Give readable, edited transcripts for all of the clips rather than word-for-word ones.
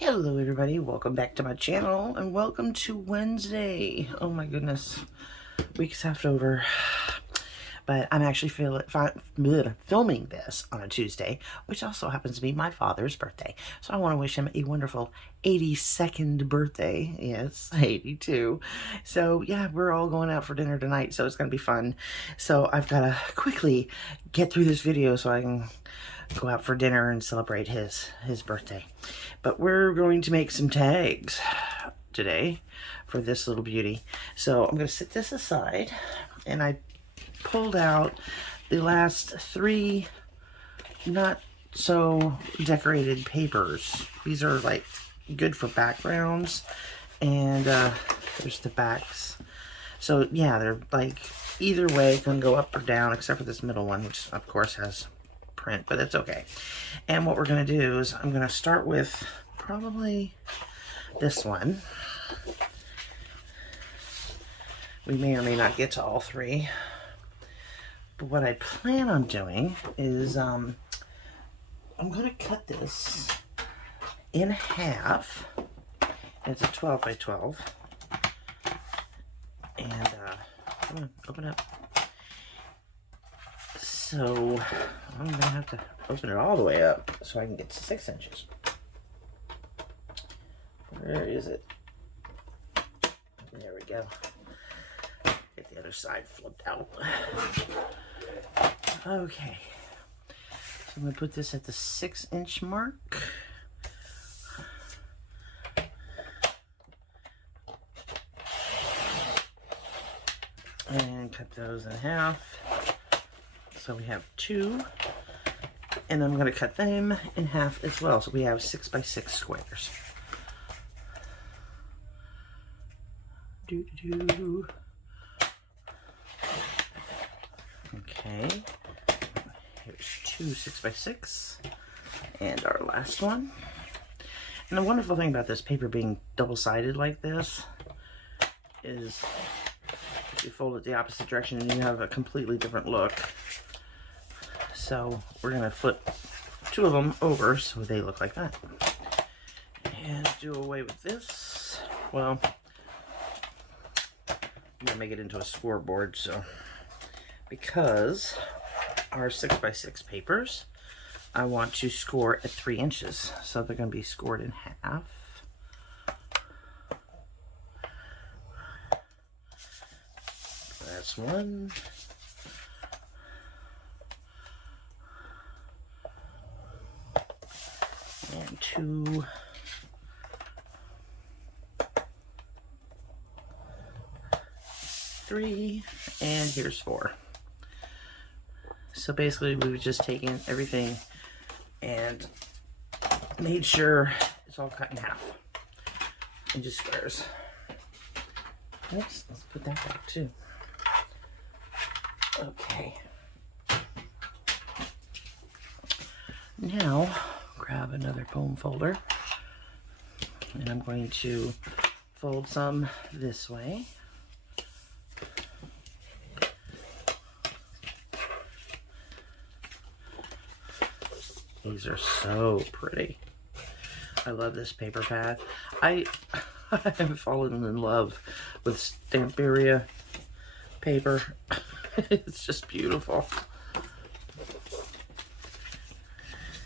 Hello everybody, welcome back to my channel and welcome to Wednesday. Oh my goodness, week's half over, but I'm actually filming this on a Tuesday, which also happens to be my father's birthday. So I want to wish him a wonderful 82nd birthday. Yes, 82. So yeah, we're all going out for dinner tonight, so it's going to be fun. So I've got to quickly get through this video so I can go out for dinner and celebrate his birthday. But we're going to make some tags today for this little beauty. So I'm going to set this aside, and I pulled out the last 3 not so decorated papers. These are like good for backgrounds, and there's the backs. So yeah, they're like either way can go up or down, except for this middle one, which of course has print, but that's okay. And what we're going to do is I'm going to start with probably this one. We may or may not get to all 3, but what I plan on doing is I'm going to cut this in half. It's a 12 by 12, and come on, open up. So I'm going to have to open it all the way up so I can get to 6 inches. Where is it? There we go. Get the other side flipped out. Okay. So I'm going to put this at the 6-inch mark. And cut those in half. So we have 2, and I'm going to cut them in half as well. So we have 6 by 6 squares. Okay, here's 2 6 by 6, and our last one. And the wonderful thing about this paper being double-sided like this is if you fold it the opposite direction, you have a completely different look. So we're going to flip 2 of them over so they look like that. And do away with this. Well, I'm going to make it into a scoreboard, so because our 6 by 6 papers, I want to score at 3 inches. So they're going to be scored in half. That's 1. And 2. 3, and here's 4. So basically we've just taken everything and made sure it's all cut in half into squares. Oops, let's put that back too. Okay. Now grab another foam folder, and I'm going to fold some this way. These are so pretty. I love this paper pad. I have fallen in love with Stamperia paper. It's just beautiful.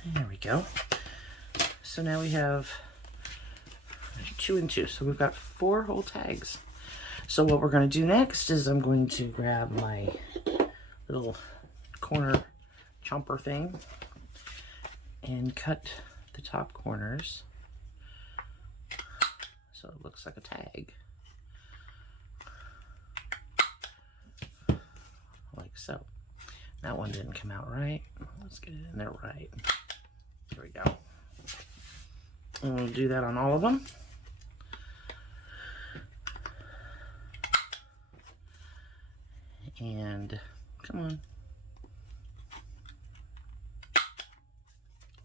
There we go. So now we have 2 and 2. So we've got 4 whole tags. So what we're going to do next is I'm going to grab my little corner chomper thing and cut the top corners so it looks like a tag. Like so. That one didn't come out right. Let's get it in there right. There we go. And we'll do that on all of them. And come on.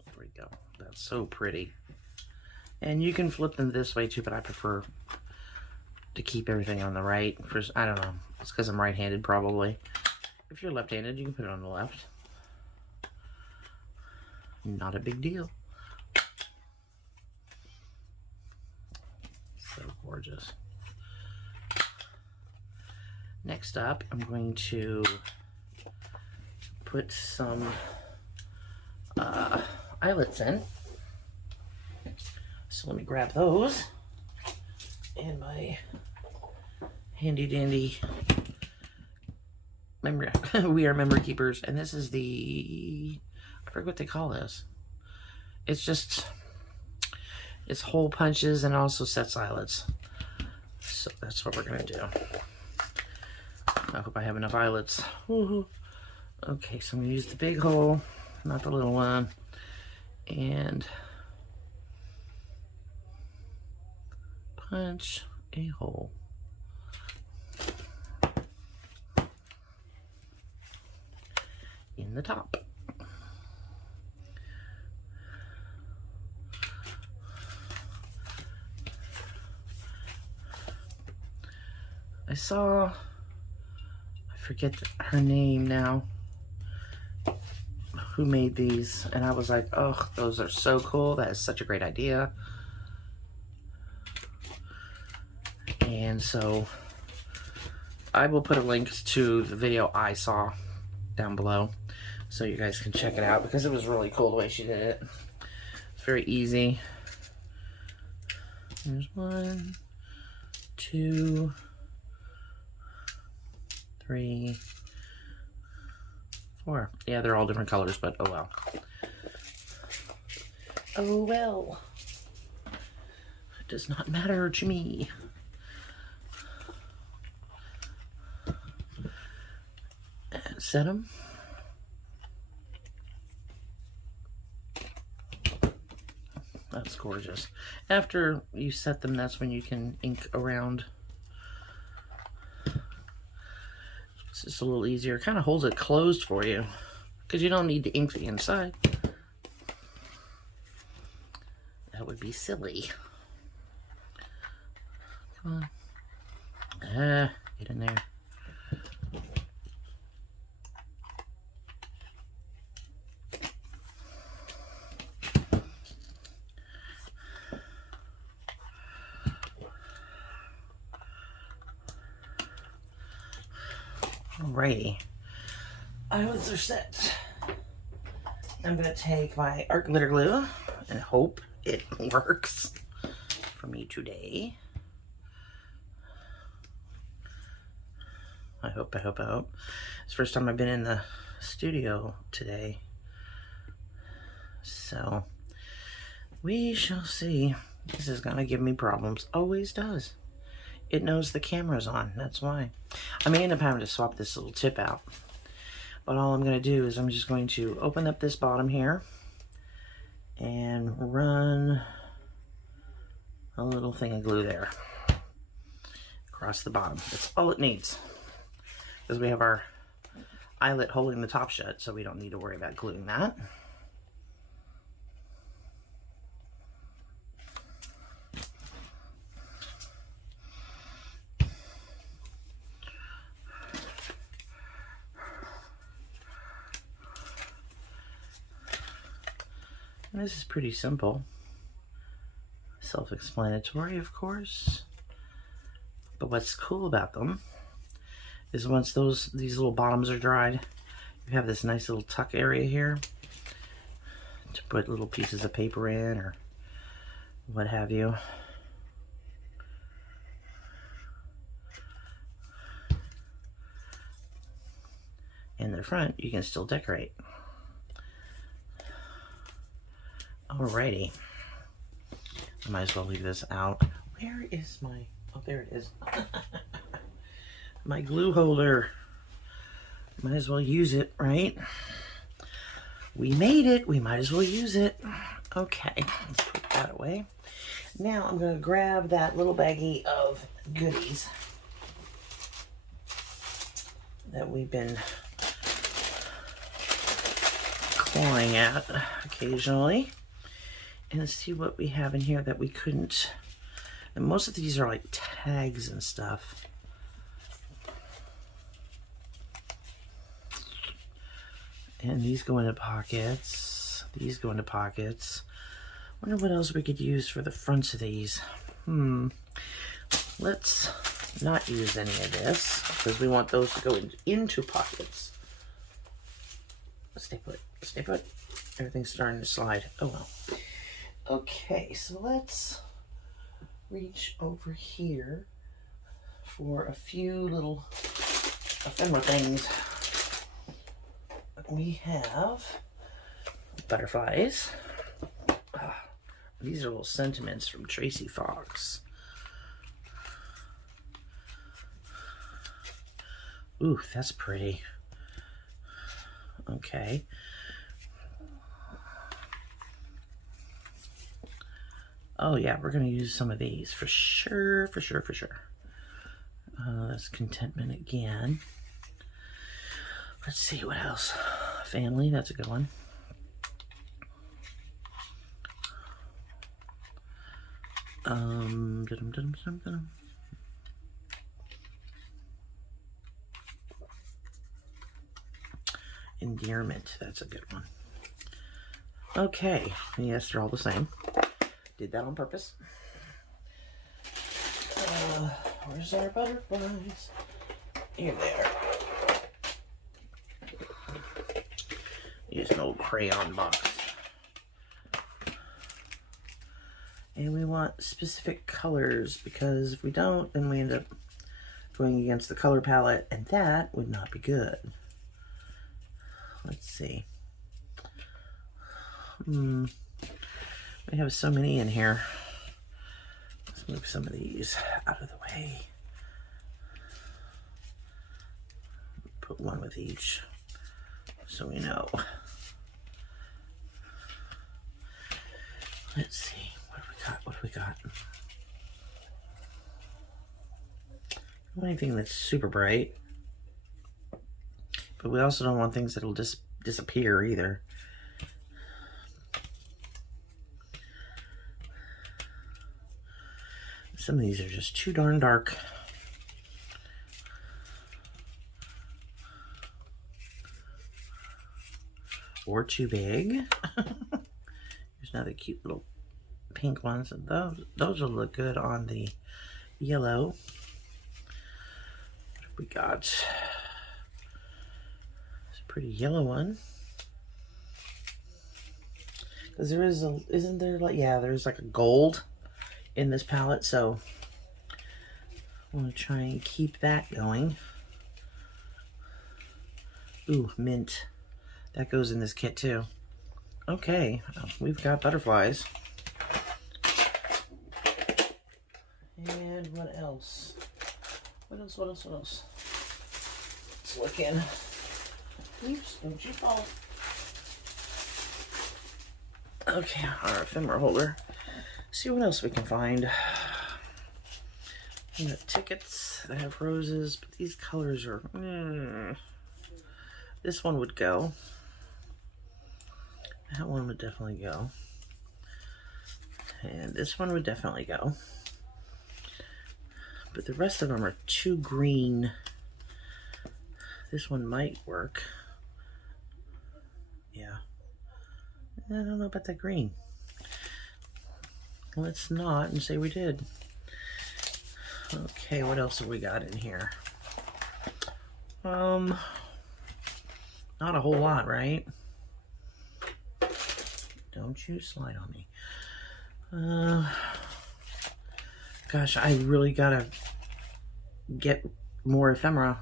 There we go. That's so pretty. And you can flip them this way too, but I prefer to keep everything on the right. I don't know. It's because I'm right-handed probably. If you're left-handed, you can put it on the left. Not a big deal. gorgeous. Next up, I'm going to put some eyelets in. So let me grab those and my handy dandy memory. We are memory keepers, and this is the, I forget what they call this. It's hole punches and also sets eyelets. So that's what we're gonna do. I hope I have enough eyelets. Okay, so I'm gonna use the big hole, not the little one, and punch a hole. In the top. I saw, I forget her name now, who made these, and I was like, oh, those are so cool. That is such a great idea. And so I will put a link to the video I saw down below so you guys can check it out, because it was really cool the way she did it. It's very easy. There's 1, 2, 3, 4. Yeah, they're all different colors, but oh well. Oh well. It does not matter to me. And set them. That's gorgeous. After you set them, that's when you can ink around. It's just a little easier. It kind of holds it closed for you, because you don't need to ink the inside. That would be silly. Come on. Get in there. Alrighty, eyelets are set. I'm gonna take my art glitter glue and hope it works for me today. I hope. It's the first time I've been in the studio today, so we shall see. This is gonna give me problems. Always does. It knows the camera's on, that's why. I may end up having to swap this little tip out. But all I'm gonna do is I'm just going to open up this bottom here and run a little thing of glue there across the bottom. That's all it needs, because we have our eyelet holding the top shut, so we don't need to worry about gluing that. And this is pretty simple. Self-explanatory, of course. But what's cool about them is once these little bottoms are dried, you have this nice little tuck area here to put little pieces of paper in or what have you. In the front, you can still decorate. Alrighty. I might as well leave this out. Where is my... Oh, there it is. My glue holder. Might as well use it, right? We made it. We might as well use it. Okay, let's put that away. Now I'm going to grab that little baggie of goodies that we've been clawing at occasionally, and see what we have in here that we couldn't. And most of these are like tags and stuff. And these go into pockets. These go into pockets. Wonder what else we could use for the fronts of these. let's not use any of this because we want those to go into pockets. Stay put. Stay put. Everything's starting to slide. Oh well. Okay, so let's reach over here for a few little ephemera things. We have butterflies. These are little sentiments from Tracy Fox. Ooh, that's pretty. Okay. Oh yeah, we're gonna use some of these for sure, for sure, for sure. That's contentment again. Let's see what else. Family, that's a good one. Endearment, that's a good one. Okay, yes, they're all the same. Did that on purpose. Where's our butterflies? Here they are. Use an old crayon box. And we want specific colors because if we don't, then we end up going against the color palette, and that would not be good. Let's see. We have so many in here. Let's move some of these out of the way. Put one with each so we know. Let's see. What do we got? What do we got? Don't want anything that's super bright. But we also don't want things that'll just disappear either. Some of these are just too darn dark. Or too big. There's another cute little pink ones. And those will look good on the yellow. What have we got? It's a pretty yellow one. Because there is a, isn't there like, yeah, there's like a gold in this palette, so I want to try and keep that going. Ooh, mint. That goes in this kit too. Okay, we've got butterflies. And what else? What else, what else, what else? Let's look in. Oops, don't you fall. Okay, our ephemera holder. See what else we can find. We got tickets that have roses, but these colors are... This one would go. That one would definitely go. And this one would definitely go. But the rest of them are too green. This one might work. Yeah. I don't know about that green. Let's not and say we did. Okay, what else have we got in here? Not a whole lot, right? Don't you slide on me. Gosh, I really gotta get more ephemera,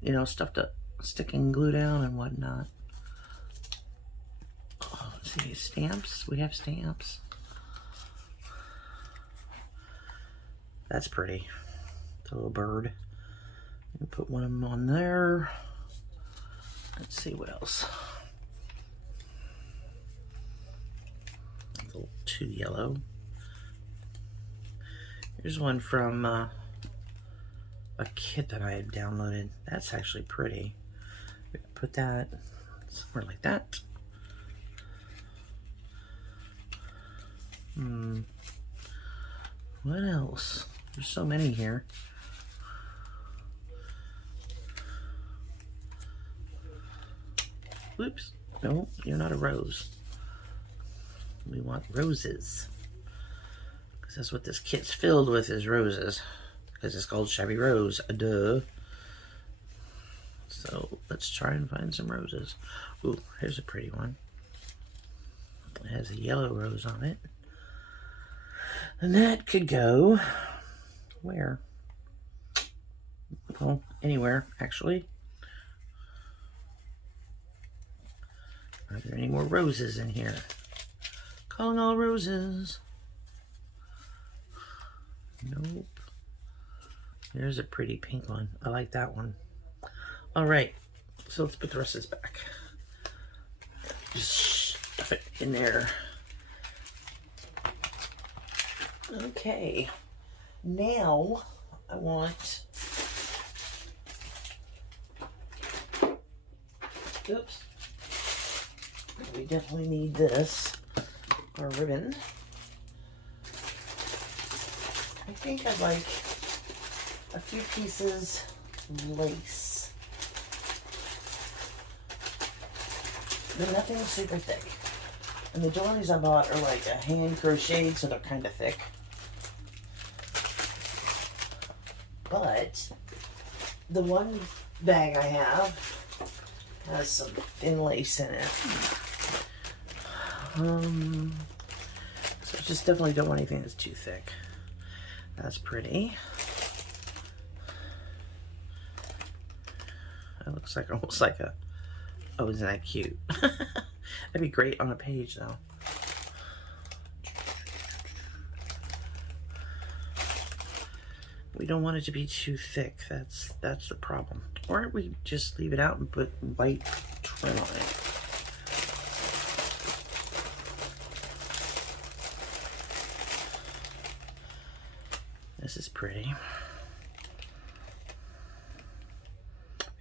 you know, stuff to stick and glue down and whatnot. Oh, let's see, stamps. We have stamps. That's pretty. It's a little bird. Put one of them on there. Let's see what else. A little too yellow. Here's one from a kit that I had downloaded. That's actually pretty. Put that somewhere like that. What else? There's so many here. Whoops. No, you're not a rose. We want roses. Because that's what this kit's filled with, is roses. because it's called Shabby Rose. Duh. So let's try and find some roses. Ooh, here's a pretty one. It has a yellow rose on it. And that could go where? Well, anywhere, actually. Are there any more roses in here? Calling all roses. Nope. There's a pretty pink one. I like that one. All right, so let's put the rest of this back. Just stuff it in there. Okay, now I want, oops, we definitely need this, our ribbon. I think I'd like a few pieces of lace, but nothing super thick. And the doilies I bought are like a hand crocheted, so they're kind of thick. But the one bag I have has some thin lace in it. So I just definitely don't want anything that's too thick. That's pretty. That looks like almost like a, oh, isn't that cute? That'd be great on a page though. We don't want it to be too thick. That's the problem. Or we just leave it out and put white trim on it. This is pretty.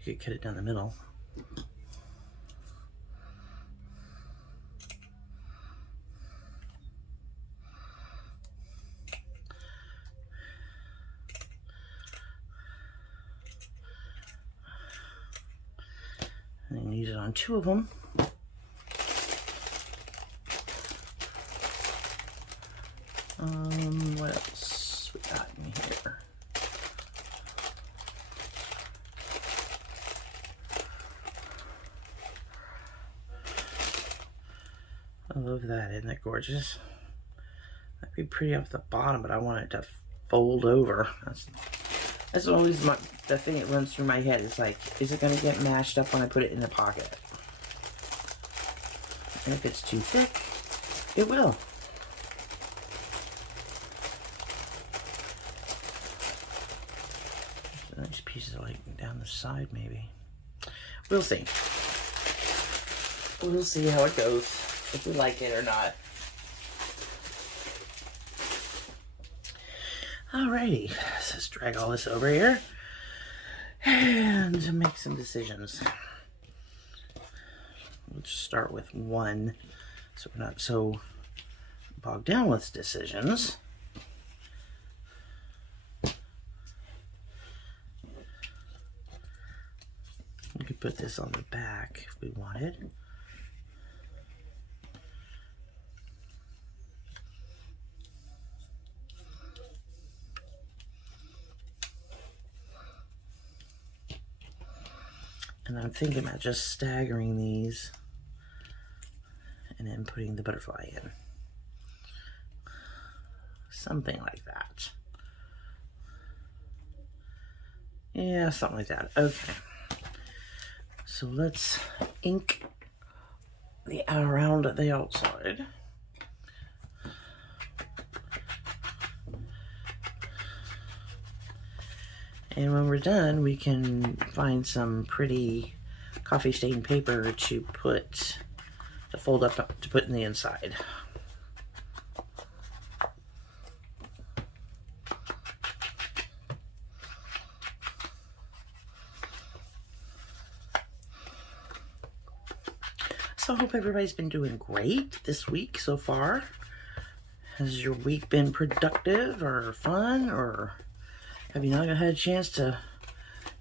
We could cut it down the middle. And use it on 2 of them. What else we got in here? I love that. Isn't that gorgeous? That'd be pretty off the bottom, but I want it to fold over. That's always the thing that runs through my head. Is like, is it going to get mashed up when I put it in the pocket? And if it's too thick, it will. There's nice pieces of like down the side, maybe. We'll see. We'll see how it goes, if we like it or not. Alrighty, so let's drag all this over here and make some decisions. Let's start with one so we're not so bogged down with decisions. We could put this on the back if we wanted. And I'm thinking about just staggering these and then putting the butterfly in. Something like that. Yeah, something like that. Okay. So let's ink the around the outside. And when we're done, we can find some pretty coffee stained paper to fold up to put in the inside. So I hope everybody's been doing great this week so far. Has your week been productive or fun, or have you not had a chance to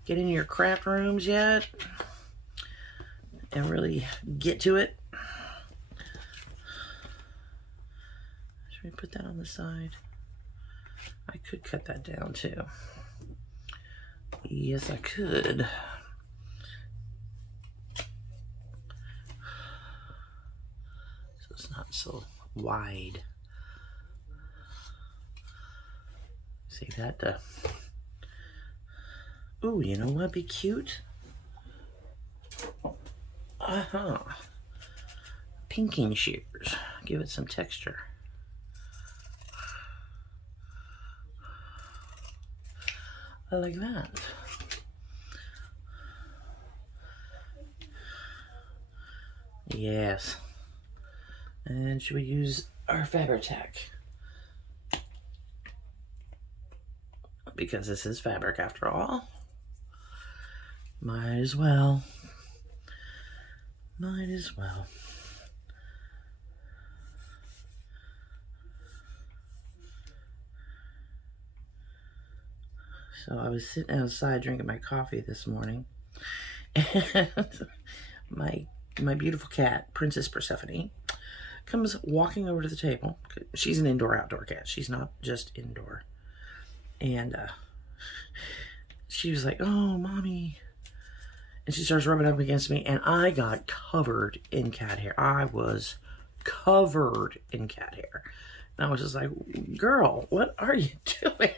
get in your craft rooms yet and really get to it? Should we put that on the side? I could cut that down too. Yes, I could. So it's not so wide. See that? Ooh, you know what'd be cute? Pinking shears. Give it some texture. I like that. Yes. And should we use our Fabri-Tac? Because this is fabric after all. Might as well. Might as well. So I was sitting outside drinking my coffee this morning, and my beautiful cat, Princess Persephone, comes walking over to the table. She's an indoor-outdoor cat. She's not just indoor. And she was like, "Oh, mommy." And she starts rubbing up against me, and I got covered in cat hair. I was covered in cat hair. And I was just like, "Girl, what are you doing?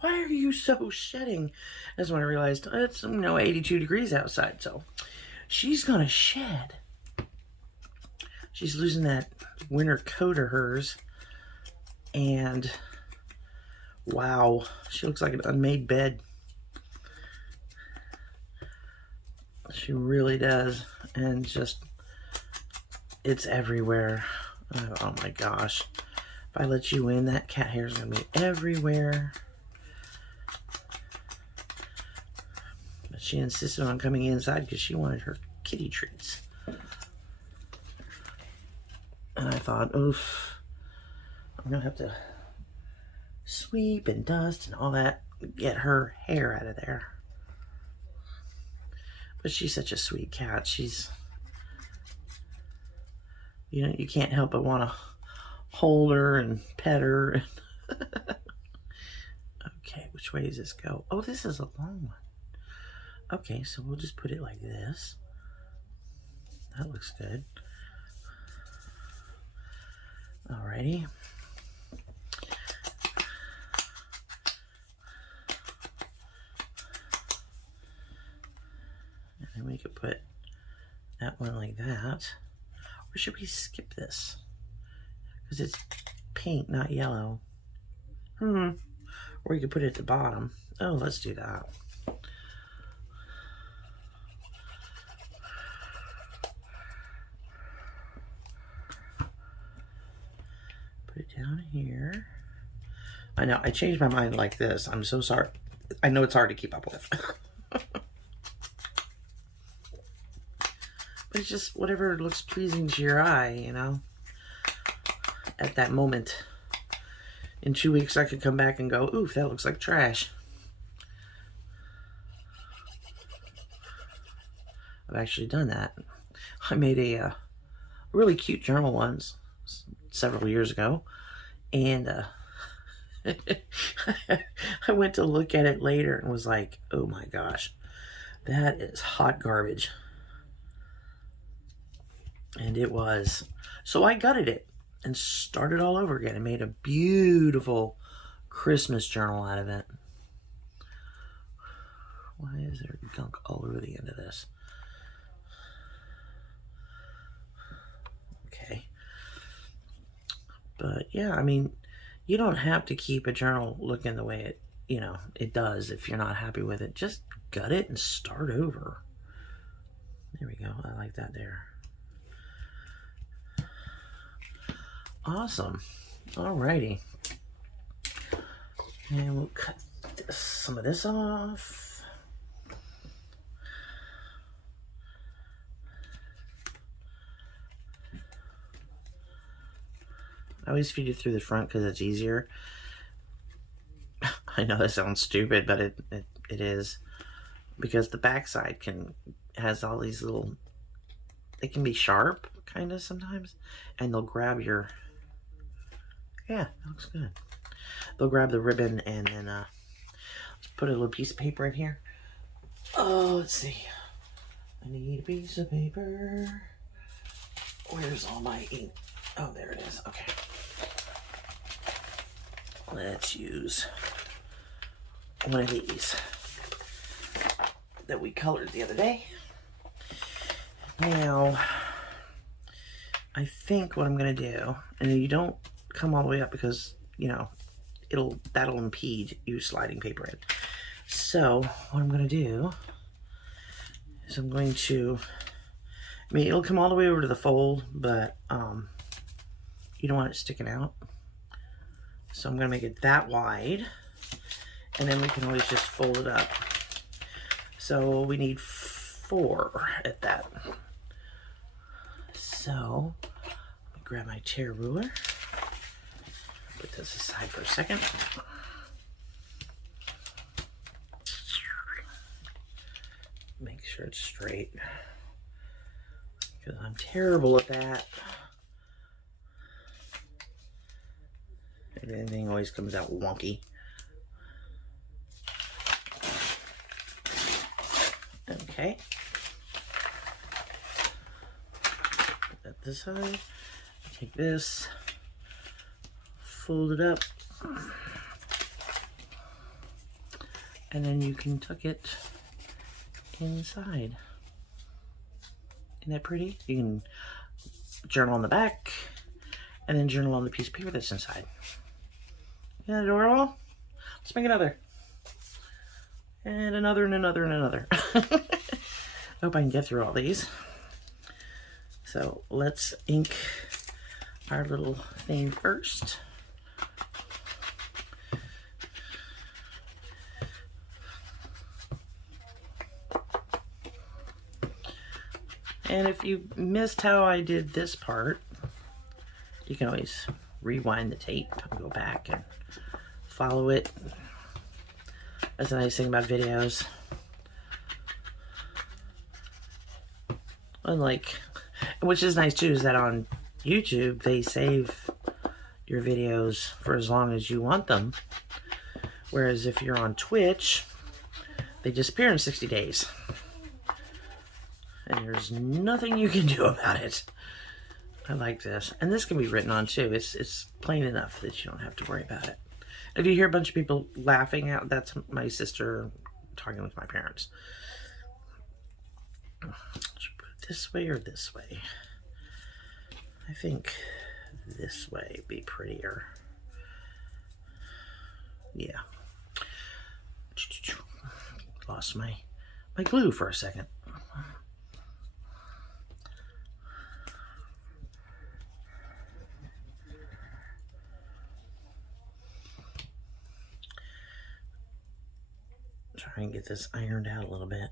Why are you so shedding?" That's when I realized it's 82 degrees outside, so she's gonna shed. She's losing that winter coat of hers, and wow, she looks like an unmade bed. She really does, and just it's everywhere. Oh my gosh! If I let you in, that cat hair is gonna be everywhere. But she insisted on coming inside because she wanted her kitty treats. And I thought, oof, I'm gonna have to sweep and dust and all that, get her hair out of there. But she's such a sweet cat. She's, you can't help but want to hold her and pet her. Okay, which way does this go? Oh, this is a long one. Okay, so we'll just put it like this. That looks good. Alrighty. And then we could put that one like that. Or should we skip this? Because it's pink, not yellow. Or you could put it at the bottom. Oh, let's do that. Put it down here. I know, I changed my mind like this. I'm so sorry. I know it's hard to keep up with. But it's just whatever looks pleasing to your eye, at that moment. In 2 weeks, I could come back and go, oof, that looks like trash. I've actually done that. I made a really cute journal once, several years ago, and I went to look at it later and was like, oh my gosh, that is hot garbage. And it was. So I gutted it and started all over again and made a beautiful Christmas journal out of it. Why is there gunk all over the end of this? Okay. But yeah, I mean, you don't have to keep a journal looking the way it does if you're not happy with it. Just gut it and start over. There we go. I like that there. Awesome. Alrighty. And we'll cut some of this off. I always feed it through the front because it's easier. I know that sounds stupid, but it is. Because the backside has all these little, they can be sharp kind of sometimes, and they'll grab your, yeah, that looks good. They'll grab the ribbon and then Let's put a little piece of paper in here. Oh, let's see. I need a piece of paper. Where's all my ink? Oh, there it is. Okay. Let's use one of these that we colored the other day. Now, I think what I'm going to do, and you don't come all the way up because, you know, that'll impede you sliding paper in. So, what I'm going to do is I'm going to, I mean, it'll come all the way over to the fold, but you don't want it sticking out. So I'm going to make it that wide, and then we can always just fold it up. So we need 4 at that. So let me grab my tear ruler, put this aside for a second. Make sure it's straight, because I'm terrible at that. Everything always comes out wonky. Okay. Put that this side. Take this, fold it up, and then you can tuck it inside. Isn't that pretty? You can journal on the back, and then journal on the piece of paper that's inside. Isn't that adorable? Let's make another. And another, and another, and another. I hope I can get through all these. So let's ink our little thing first. And if you missed how I did this part, you can always rewind the tape and go back and follow it. That's the nice thing about videos. Unlike, which is nice too, is that on YouTube, they save your videos for as long as you want them. Whereas if you're on Twitch, they disappear in 60 days. And there's nothing you can do about it. I like this. And this can be written on too. It's plain enough that you don't have to worry about it. If you hear a bunch of people laughing out, that's my sister talking with my parents. Should I put it this way or this way? I think this way would be prettier. Yeah. Lost my glue for a second. Try and get this ironed out a little bit.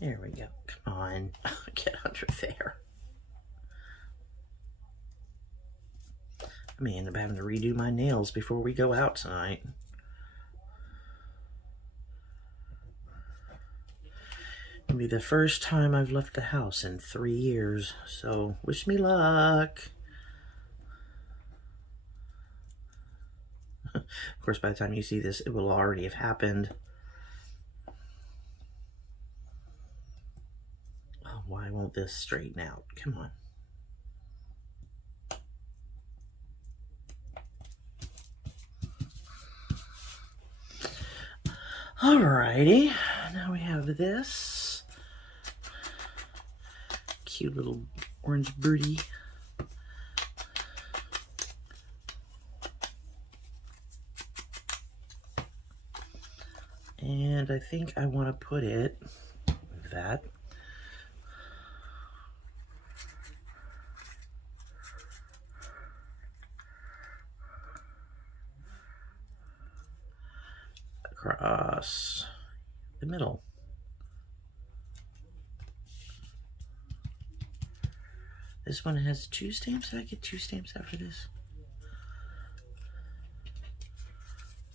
There we go. Come on. Get under there. I may end up having to redo my nails before we go out tonight. It'll be the first time I've left the house in 3 years, so wish me luck. Of course, by the time you see this, it will already have happened. Oh, why won't this straighten out? Come on. Alrighty, now we have this cute little orange birdie. And I think I want to put it like that. Across the middle. This one has 2 stamps. Did I get 2 stamps after this?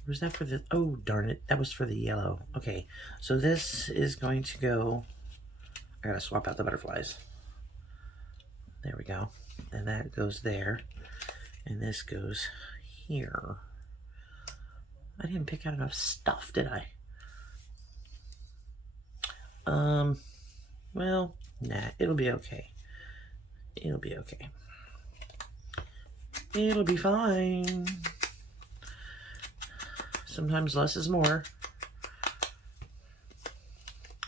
Or was that for the... Oh, darn it. That was for the yellow. Okay, so this is going to go... I gotta swap out the butterflies. There we go. And that goes there. And this goes here. I didn't pick out enough stuff, did I? Well, nah, it'll be okay. It'll be okay. It'll be fine. Sometimes less is more.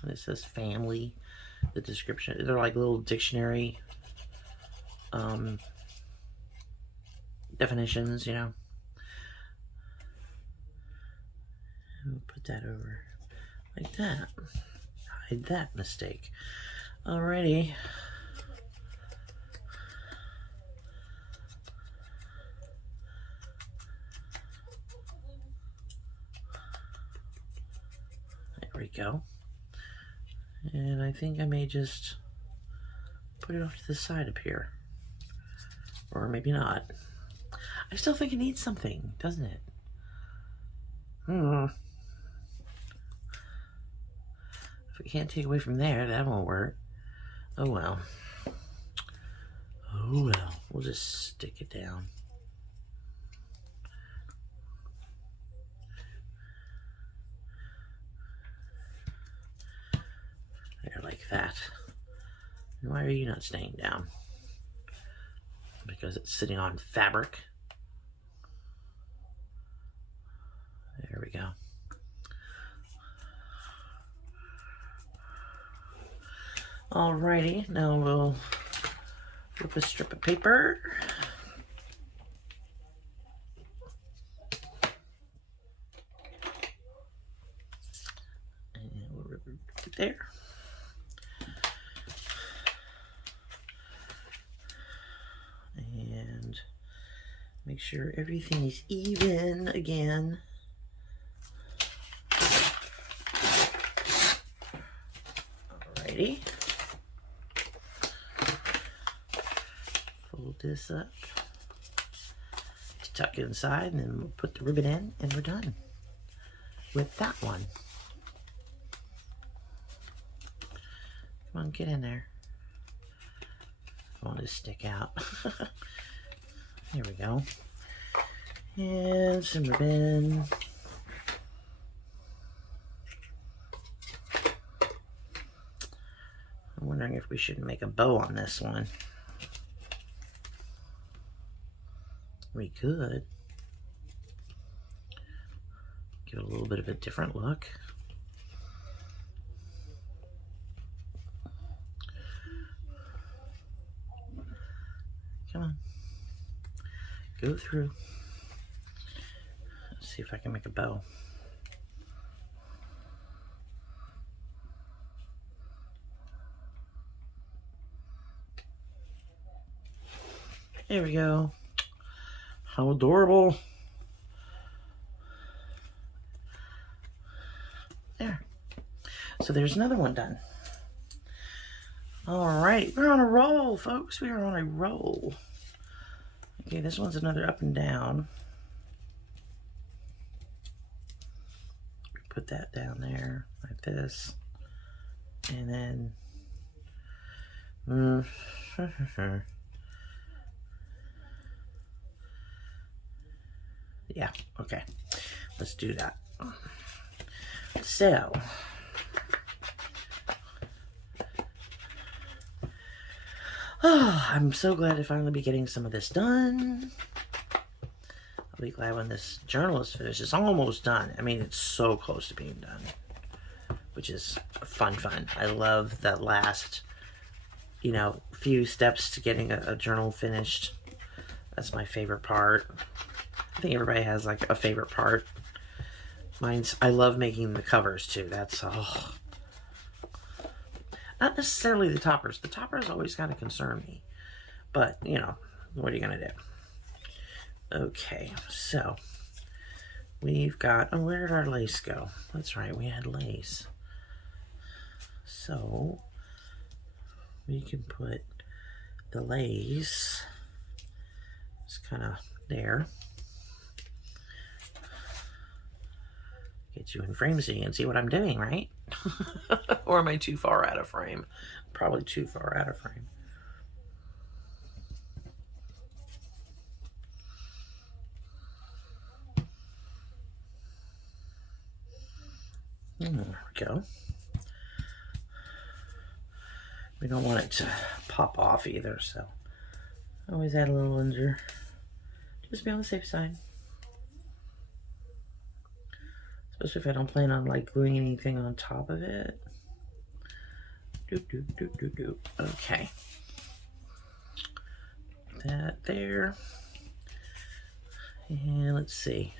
And it says family. The description, they're like little dictionary definitions, you know. We'll put that over like that. Hide that mistake. Alrighty. There we go. And I think I may just put it off to the side up here. Or maybe not. I still think it needs something, doesn't it? If we can't take away from there, that won't work. Oh well. Oh well. We'll just stick it down. There, like that. And why are you not staying down? Because it's sitting on fabric. There we go. Alrighty, now we'll flip a strip of paper. And we'll rip it there. And make sure everything is even again. Alrighty. Fold this up to tuck it inside, and then we'll put the ribbon in, and we're done with that one. Come on, get in there. I want to stick out. Here we go. And some ribbon. I'm wondering if we should make a bow on this one. We could. Give it a little bit of a different look. Come on. Go through. Let's see if I can make a bow. There we go. How adorable. There. So there's another one done. All right, we're on a roll, folks. We are on a roll. Okay, this one's another up and down. Put that down there like this. And then yeah, okay. Let's do that. So I'm so glad to finally be getting some of this done. I'll be glad when this journal is finished. It's almost done. I mean, it's so close to being done, which is fun. I love that last, you know, few steps to getting a journal finished. That's my favorite part. I think everybody has like a favorite part. I love making the covers too. That's not necessarily the toppers. The toppers always kind of concern me. But, you know, what are you going to do? Okay, so we've got... Oh, where did our lace go? That's right, we had lace. So we can put the lace just kind of there. Get you in frame so you can see what I'm doing, right? Or am I too far out of frame? Probably too far out of frame. There we go. We don't want it to pop off either, so always add a little under, just be on the safe side. Especially if I don't plan on like gluing anything on top of it. Okay. That there. And let's see.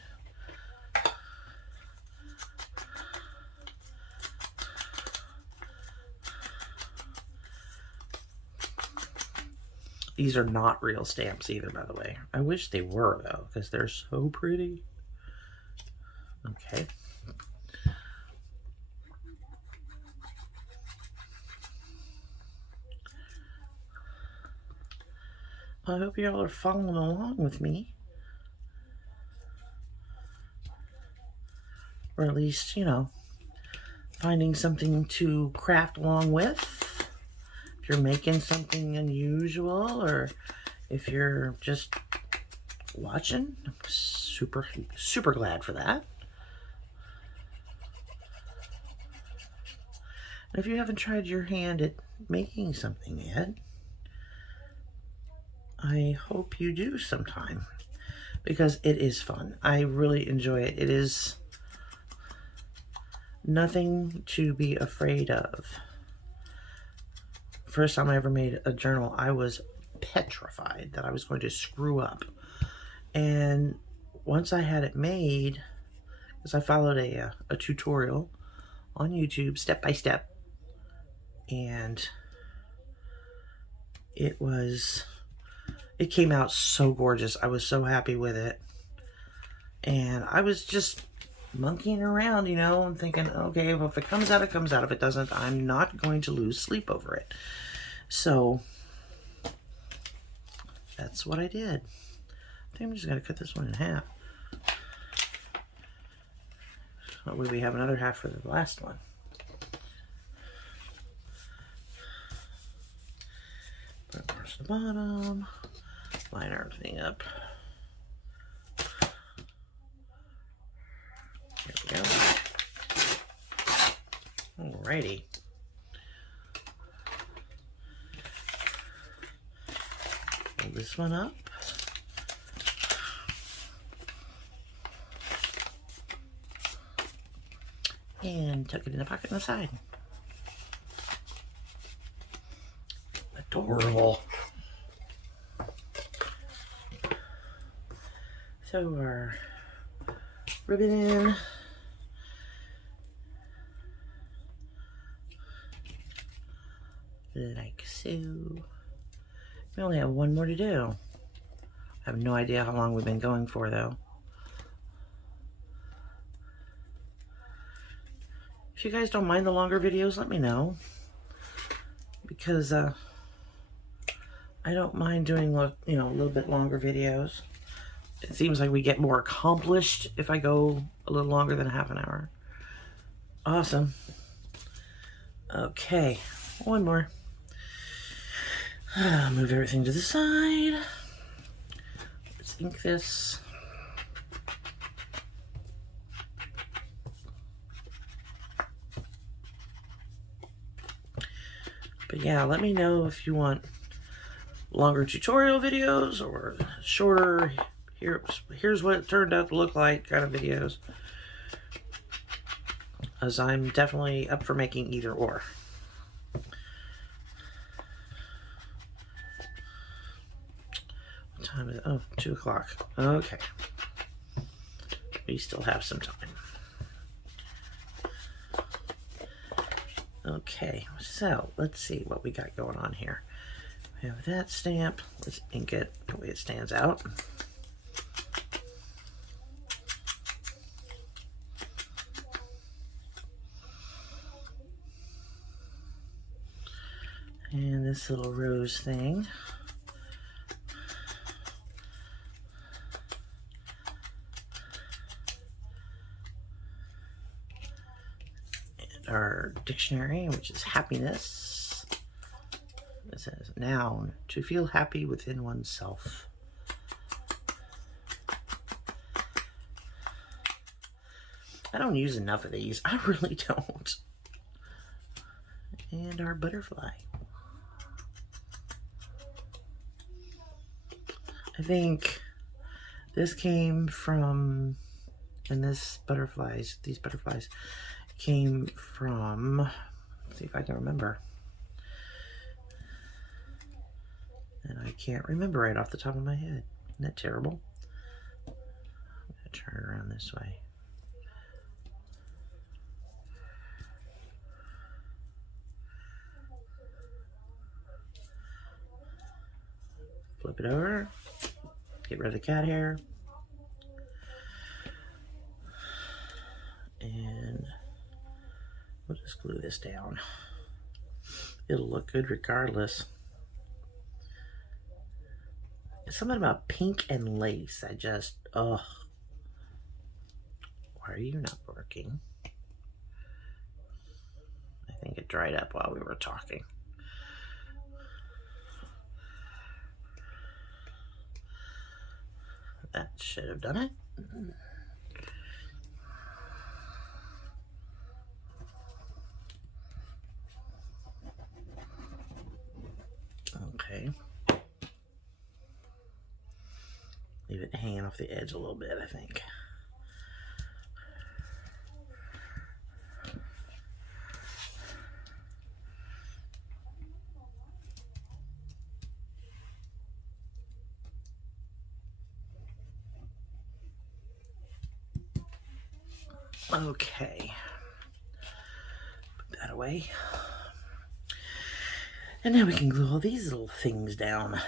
These are not real stamps either, by the way. I wish they were, though, because they're so pretty. Okay. I hope y'all are following along with me. Or at least, you know, finding something to craft along with. If you're making something unusual, or if you're just watching, I'm super, super glad for that. And if you haven't tried your hand at making something yet, I hope you do sometime, because it is fun. I really enjoy it. It is nothing to be afraid of. First time I ever made a journal, I was petrified that I was going to screw up. And once I had it made, because I followed a tutorial on YouTube, step by step, and it came out so gorgeous. I was so happy with it. And I was just monkeying around, you know, and thinking, okay, well, if it comes out, it comes out. If it doesn't, I'm not going to lose sleep over it. So that's what I did. I think I'm just going to cut this one in half. That way we have another half for the last one. Put parts to the bottom. Line everything up. There we go. Alrighty. Pull this one up. And tuck it in the pocket on the side. Adorable. So our ribbon in. Like so. We only have one more to do. I have no idea how long we've been going for, though. If you guys don't mind the longer videos, let me know. Because I don't mind doing, you know, a little bit longer videos. It seems like we get more accomplished if I go a little longer than half an hour. Awesome. Okay, one more. Move everything to the side. Let's ink this. But yeah, let me know if you want longer tutorial videos or shorter, here's what it turned out to look like kind of videos. As I'm definitely up for making either or. What time is it? Oh, 2 o'clock. Okay. We still have some time. Okay, so let's see what we got going on here. We have that stamp. Let's ink it the way it stands out. And this little rose thing. our dictionary, which is happiness. It says, noun, to feel happy within oneself. I don't use enough of these. I really don't. And our butterfly. I think this came from, and these butterflies came from, let's see if I can remember. And I can't remember right off the top of my head. Isn't that terrible? I'm going to turn it around this way. Flip it over. Get rid of the cat hair. And we'll just glue this down. It'll look good regardless. It's something about pink and lace. I just, ugh. Why are you not working? I think it dried up while we were talking. That should have done it. Okay. Leave it hanging off the edge a little bit, I think. Okay. Put that away. And now we can glue all these little things down.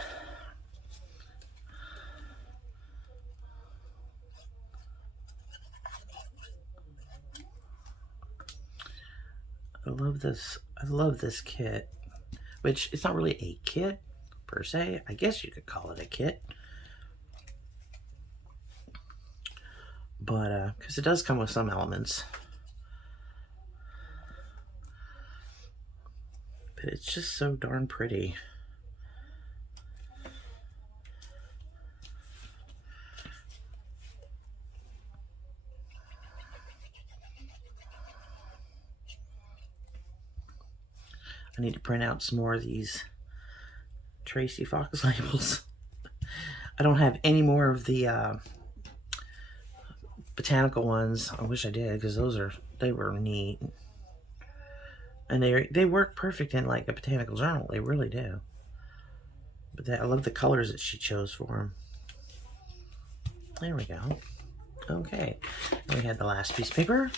I love this kit, which it's not really a kit per se. I guess you could call it a kit. But, because it does come with some elements. But it's just so darn pretty. I need to print out some more of these Tracy Fox labels. I don't have any more of the botanical ones. I wish I did, because they were neat. And they work perfect in like a botanical journal. They really do. But I love the colors that she chose for them. There we go. Okay. We had the last piece of paper.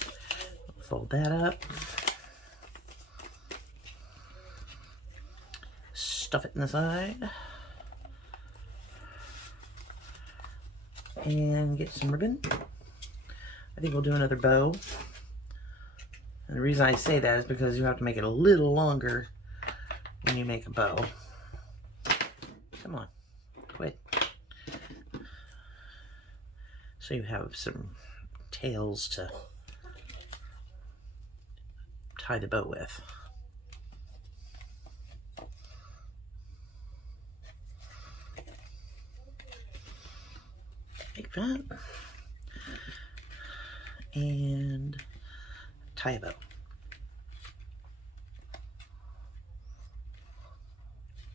Fold that up. Stuff it in the side. And get some ribbon. I think we'll do another bow. And the reason I say that is because you have to make it a little longer when you make a bow. Come on, quit. So you have some tails to tie the bow with. Like that. And tie a bow.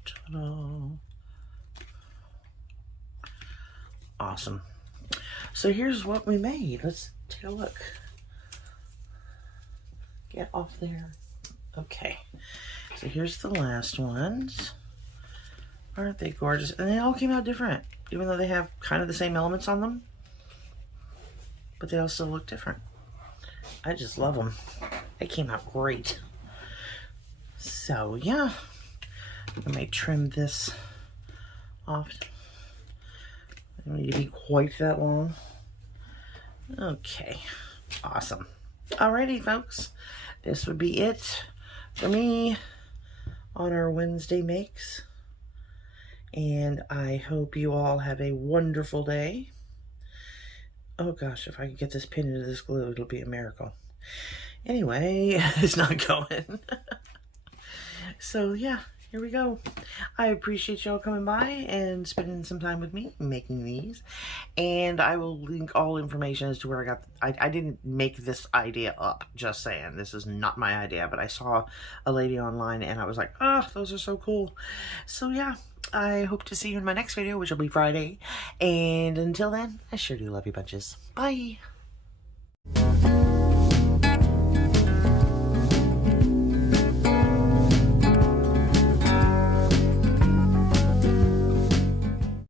Ta-da. Awesome. So here's what we made. Let's take a look. Get off there. Okay. So here's the last ones. Aren't they gorgeous? And they all came out different, even though they have kind of the same elements on them. But they also look different. I just love them. They came out great. So yeah, I may trim this off. I don't need to be quite that long. Okay, awesome. Alrighty, folks, this would be it for me on our Wednesday makes. And I hope you all have a wonderful day. Oh gosh, if I can get this pin into this glue, it'll be a miracle. Anyway, it's not going. So yeah, here we go. I appreciate y'all coming by and spending some time with me making these. And I will link all information as to where I got... I didn't make this idea up, just saying. This is not my idea, but I saw a lady online and I was like, oh, those are so cool. So yeah, I hope to see you in my next video, which will be Friday. And until then, I sure do love you bunches. Bye!